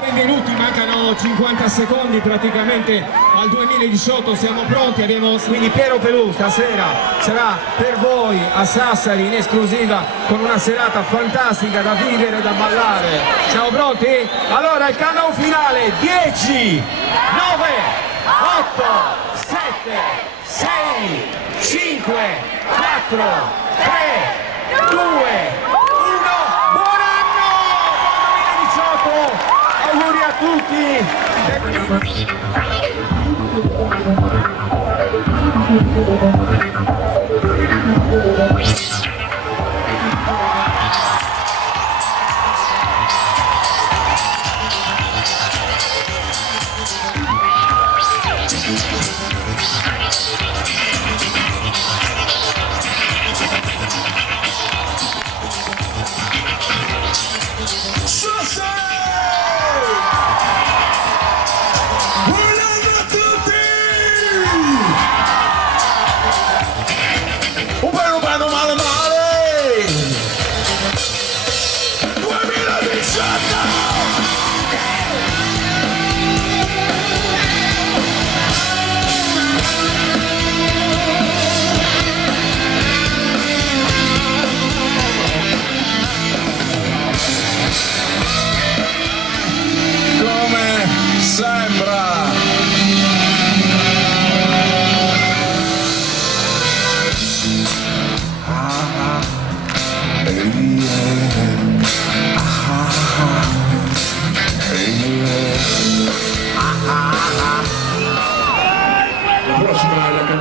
Benvenuti, mancano 50 secondi praticamente al 2018, siamo pronti, quindi Piero Pelù stasera sarà per voi a Sassari in esclusiva con una serata fantastica da vivere e da ballare. Siamo pronti? Allora il countdown finale, 10, 9, 8, 7, 6, 5, 4, 3, 2, 1, buon anno! Buon 2018! Auguri a tutti!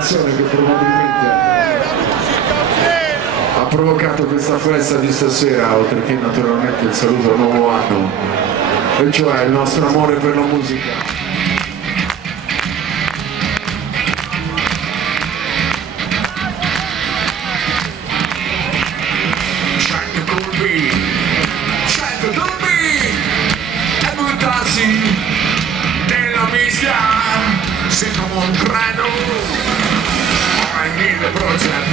Che probabilmente ha provocato questa festa di stasera, oltre che naturalmente il saluto al nuovo anno, e cioè il nostro amore per la musica. Sei come un treno, I need a project.